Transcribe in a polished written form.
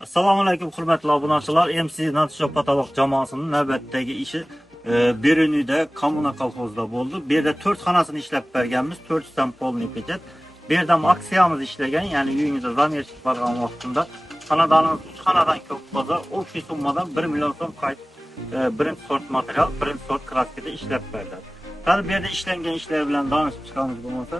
Assalomu alaykum hurmatli obunachilar. MC Natshop Pataloq jamoasining navbatdagi ishi Beruniyda kommunal kolxozda bo'ldi. Bu yerda 4 xonasini ishlab berganmiz, 400 dan polniy pekat. Bu yerda aksiyamiz ishlagan, ya'ni uyingizda zamerchik borgan vaqtida xonadonimiz 3 xonadan ko'p bo'lsa, o'sha summadan 1 million so'm qayt birinchi sort material, birinchi sort kraskada ishlab berdi. Hali bu yerda ishlangan ishlar bilan tanishib chiqamiz bo'lmasa